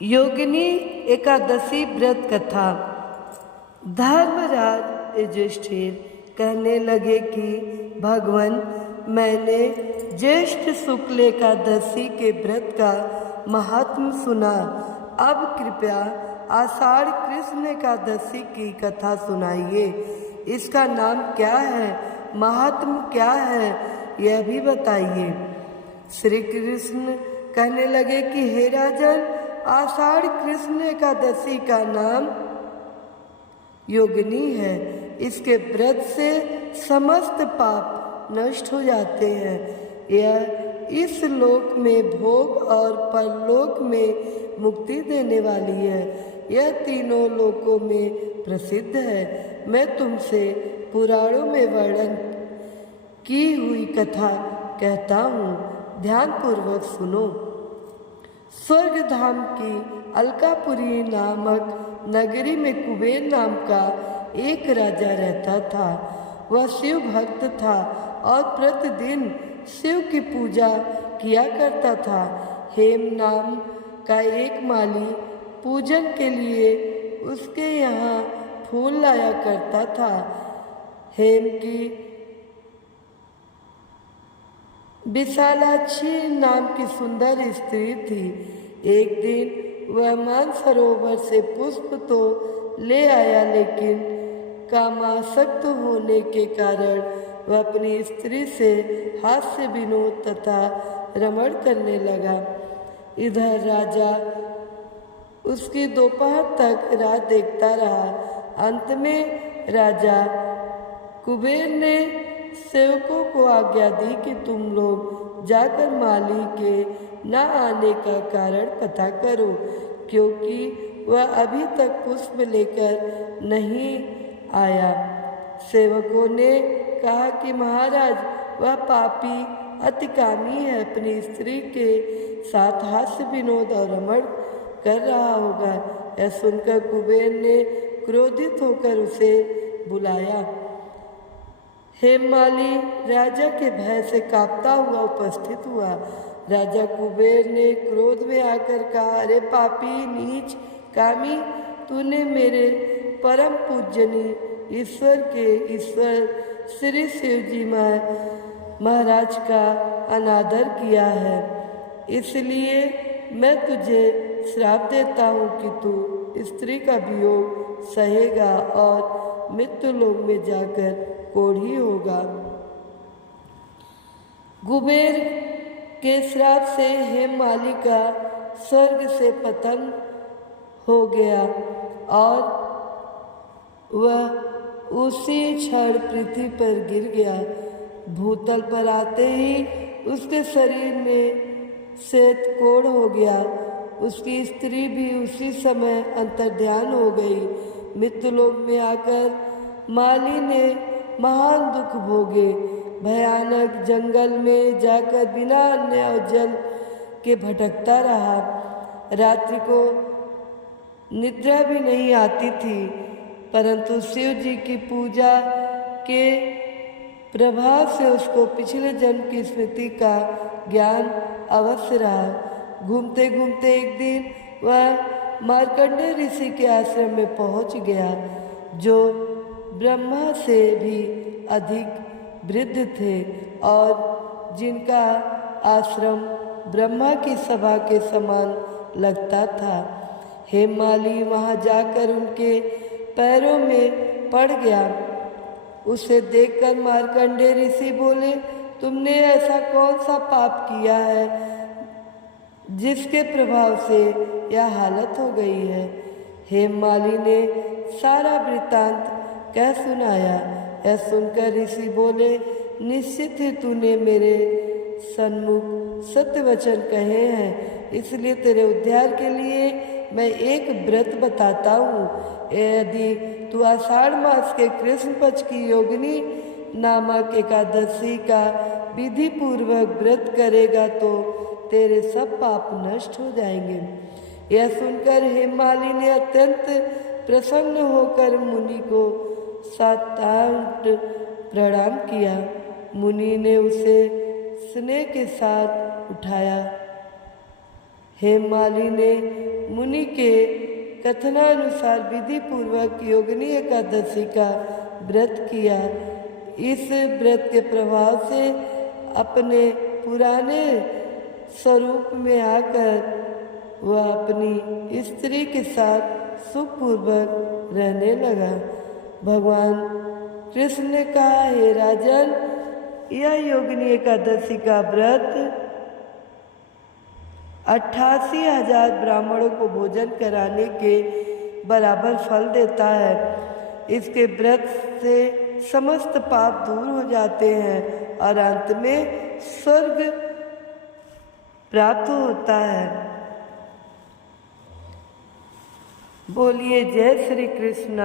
योगिनी एकादशी व्रत कथा। धर्मराज युधिष्ठिर कहने लगे कि भगवान, मैंने ज्येष्ठ शुक्ल एकादशी के व्रत का महात्म सुना। अब कृपया आषाढ़ कृष्ण एकादशी की कथा सुनाइए। इसका नाम क्या है, महात्म क्या है, यह भी बताइए। श्री कृष्ण कहने लगे कि हे राजन, आषाढ़ कृष्ण एकादशी का नाम योगिनी है। इसके व्रत से समस्त पाप नष्ट हो जाते हैं। यह इस लोक में भोग और परलोक में मुक्ति देने वाली है। यह तीनों लोकों में प्रसिद्ध है। मैं तुमसे पुराणों में वर्णन की हुई कथा कहता हूँ, ध्यानपूर्वक सुनो। स्वर्ग धाम की अलकापुरी नामक नगरी में कुबेर नाम का एक राजा रहता था। वह शिव भक्त था और प्रतिदिन शिव की पूजा किया करता था। हेम नाम का एक माली पूजन के लिए उसके यहाँ फूल लाया करता था। हेम की विशालाक्षी नाम की सुंदर स्त्री थी। एक दिन वह मानसरोवर से पुष्प तो ले आया, लेकिन कामासक्त होने के कारण वह अपनी स्त्री से हास्य विनोद तथा रमण करने लगा। इधर राजा उसकी दोपहर तक राह देखता रहा। अंत में राजा कुबेर ने सेवकों को आज्ञा दी कि तुम लोग जाकर माली के न आने का कारण पता करो, क्योंकि वह अभी तक पुष्प लेकर नहीं आया। सेवकों ने कहा कि महाराज, वह पापी अतिकामी है, अपनी स्त्री के साथ हास्य विनोद और रमण कर रहा होगा। यह सुनकर कुबेर ने क्रोधित होकर उसे बुलाया। हेममाली राजा के भय से कांपता हुआ उपस्थित हुआ। राजा कुबेर ने क्रोध में आकर कहा, अरे पापी नीच कामी, तूने मेरे परम पूजनीय ईश्वर के ईश्वर श्री शिवजी महाराज का अनादर किया है। इसलिए मैं तुझे श्राप देता हूँ कि तू स्त्री का वियोग सहेगा और मृत्यु लोक में जाकर कोढ़ी होगा। कुबेर के श्राप से हेममाली का स्वर्ग से पतन हो गया और वह उसी क्षण पृथ्वी पर गिर गया। भूतल पर आते ही उसके शरीर में श्वेत कोढ़ हो गया। उसकी स्त्री भी उसी समय अंतर्ध्यान हो गई। मृत्युलोक में आकर माली ने महान दुख भोगे। भयानक जंगल में जाकर बिना अन्न और जल के भटकता रहा। रात्रि को निद्रा भी नहीं आती थी, परंतु शिव जी की पूजा के प्रभाव से उसको पिछले जन्म की स्मृति का ज्ञान अवश्य रहा। घूमते घूमते एक दिन वह मार्कंडेय ऋषि के आश्रम में पहुंच गया, जो ब्रह्मा से भी अधिक वृद्ध थे और जिनका आश्रम ब्रह्मा की सभा के समान लगता था। हेममाली वहाँ जाकर उनके पैरों में पड़ गया। उसे देखकर मार्कंडेय ऋषि बोले, तुमने ऐसा कौन सा पाप किया है जिसके प्रभाव से यह हालत हो गई है। हेममाली ने सारा वृत्तांत कह सुनाया। यह सुनकर ऋषि बोले, निश्चित ही तूने मेरे सन्मुख सत्य वचन कहे हैं, इसलिए तेरे उद्धार के लिए मैं एक व्रत बताता हूँ। यदि तू आषाढ़ मास के कृष्ण पक्ष की योगिनी नामक एकादशी का विधि पूर्वक व्रत करेगा तो तेरे सब पाप नष्ट हो जाएंगे। यह सुनकर हेममाली ने अत्यंत प्रसन्न होकर मुनि को साष्टांग प्रणाम किया। मुनि ने उसे स्नेह के साथ उठाया। हेममाली ने मुनि के कथनानुसार विधि पूर्वक योगिनी एकादशी का व्रत किया। इस व्रत के प्रभाव से अपने पुराने स्वरूप में आकर वह अपनी स्त्री के साथ सुखपूर्वक रहने लगा। भगवान कृष्ण ने कहा, हे राजन, यह योगिनी एकादशी का व्रत 88,000 ब्राह्मणों को भोजन कराने के बराबर फल देता है। इसके व्रत से समस्त पाप दूर हो जाते हैं और अंत में स्वर्ग प्राप्त होता है। बोलिए जय श्री कृष्ण।